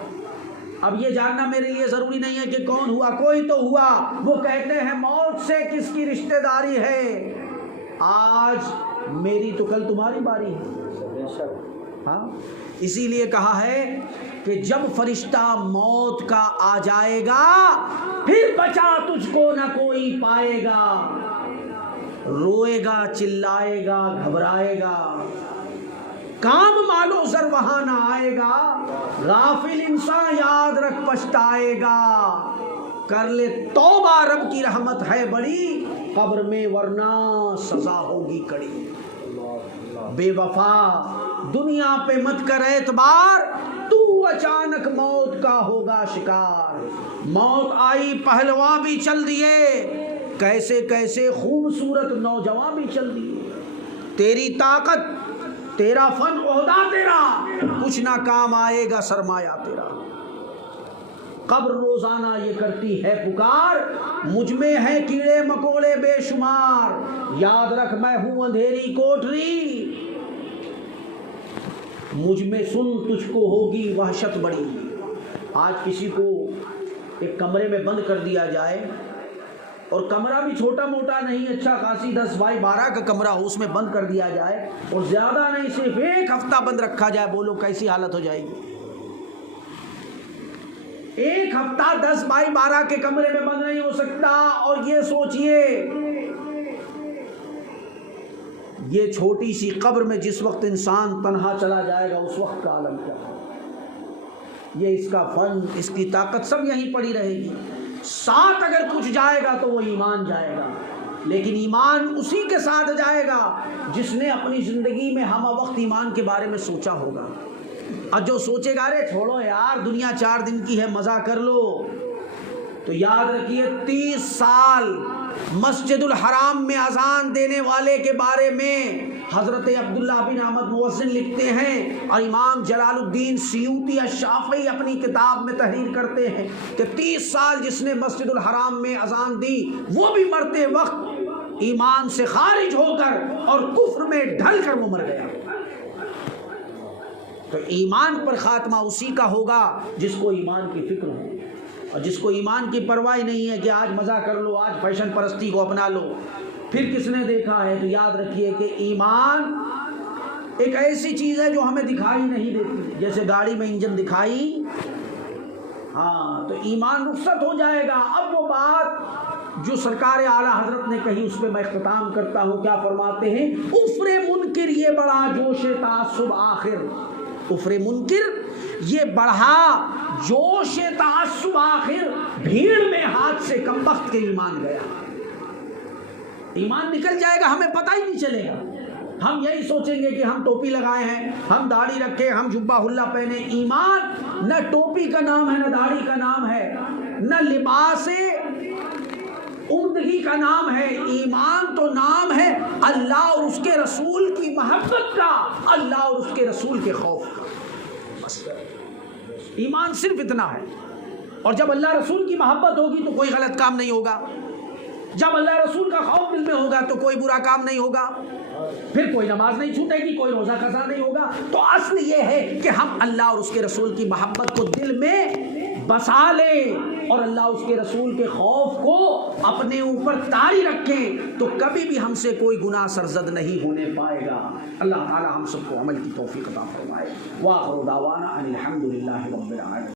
اب یہ جاننا میرے لیے ضروری نہیں ہے کہ کون ہوا، کوئی تو ہوا۔ وہ کہتے ہیں موت سے کس کی رشتہ داری ہے، آج میری تو کل تمہاری باری ہے۔ ہاں، اسی لیے کہا ہے کہ جب فرشتہ موت کا آ جائے گا، پھر بچا تجھ کو نہ کوئی پائے گا، روئے گا، چلائے گا، گھبرائے گا، کام مالو زر وہاں نہ آئے گا، غافل انسان یاد رکھ پچھتائے گا، کر لے توبہ رب کی رحمت ہے بڑی، قبر میں ورنہ سزا ہوگی کڑی۔ بے وفا دنیا پہ مت کر اعتبار، تو اچانک موت کا ہوگا شکار، موت آئی پہلواں بھی چل دیے، کیسے کیسے خوبصورت نوجوان بھی چل دیے، تیری طاقت، تیرا فن، عہدہ تیرا، کچھ نہ کام آئے گا سرمایہ تیرا۔ قبر روزانہ یہ کرتی ہے پکار، مجھ میں ہے کیڑے مکوڑے بے شمار، یاد رکھ میں ہوں اندھیری کوٹری، مجھ میں سن تجھ کو ہوگی وحشت بڑی۔ آج کسی کو ایک کمرے میں بند کر دیا جائے، اور کمرہ بھی چھوٹا موٹا نہیں، اچھا خاصی 10x12 کا کمرہ ہو، اس میں بند کر دیا جائے، اور زیادہ نہیں، صرف 1 ہفتہ بند رکھا جائے، بولو کیسی حالت ہو جائے گی؟ 1 ہفتہ 10x12 کے کمرے میں بند نہیں ہو سکتا، اور یہ سوچئے یہ چھوٹی سی قبر میں جس وقت انسان تنہا چلا جائے گا اس وقت کا عالم کیا ہے۔ یہ اس کا فن، اس کی طاقت سب یہیں پڑی رہے گی، ساتھ اگر کچھ جائے گا تو وہ ایمان جائے گا، لیکن ایمان اسی کے ساتھ جائے گا جس نے اپنی زندگی میں ہمہ وقت ایمان کے بارے میں سوچا ہوگا۔ اور جو سوچے گا ارے چھوڑو یار دنیا 4 دن کی ہے، مزہ کر لو، تو یاد رکھیے 30 سال مسجد الحرام میں اذان دینے والے کے بارے میں حضرت عبداللہ بن احمد مؤذن لکھتے ہیں، اور امام جلال الدین سیوطی الشافعی اپنی کتاب میں تحریر کرتے ہیں کہ 30 سال جس نے مسجد الحرام میں اذان دی، وہ بھی مرتے وقت ایمان سے خارج ہو کر اور کفر میں ڈھل کر وہ مر گیا۔ تو ایمان پر خاتمہ اسی کا ہوگا جس کو ایمان کی فکر ہو، اور جس کو ایمان کی پرواہ نہیں ہے کہ آج مزہ کر لو، آج فیشن پرستی کو اپنا لو، پھر کس نے دیکھا ہے؟ تو یاد رکھیے کہ ایمان ایک ایسی چیز ہے جو ہمیں دکھائی نہیں دیتی، جیسے گاڑی میں انجن دکھائی، ہاں تو ایمان رخصت ہو جائے گا۔ اب وہ بات جو سرکار اعلیٰ حضرت نے کہی اس پہ میں اختتام کرتا ہوں، کیا فرماتے ہیں؟ افر منکر یہ بڑا جوش تعصب آخر، افر منکر یہ بڑھا جوش تعصب آخر، بھیڑ میں ہاتھ سے کم وقت کے ایمان گیا، ایمان نکل جائے گا ہمیں پتہ ہی نہیں چلے گا۔ ہم یہی سوچیں گے کہ ہم ٹوپی لگائے ہیں، ہم داڑھی رکھے، ہم جبہ اللہ پہنے. ایمان نہ ٹوپی کا نام ہے، نہ داڑھی کا نام ہے، نہ لباس عمدگی کا نام ہے. ایمان تو نام ہے اللہ اور اس کے رسول کی محبت کا، اللہ اور اس کے رسول کے خوف کا. بس ایمان صرف اتنا ہے. اور جب اللہ رسول کی محبت ہوگی تو کوئی غلط کام نہیں ہوگا، جب اللہ رسول کا خوف دل میں ہوگا تو کوئی برا کام نہیں ہوگا، پھر کوئی نماز نہیں چھوٹے گی، کوئی روزہ قضا نہیں ہوگا. تو اصل یہ ہے کہ ہم اللہ اور اس کے رسول کی محبت کو دل میں بسا لیں اور اللہ اس کے رسول کے خوف کو اپنے اوپر طاری رکھیں، تو کبھی بھی ہم سے کوئی گناہ سرزد نہیں ہونے پائے گا. اللہ تعالی ہم سب کو عمل کی توفیق عطا فرمائے. وآخر دعوانا ان الحمد للہ رب العالمین.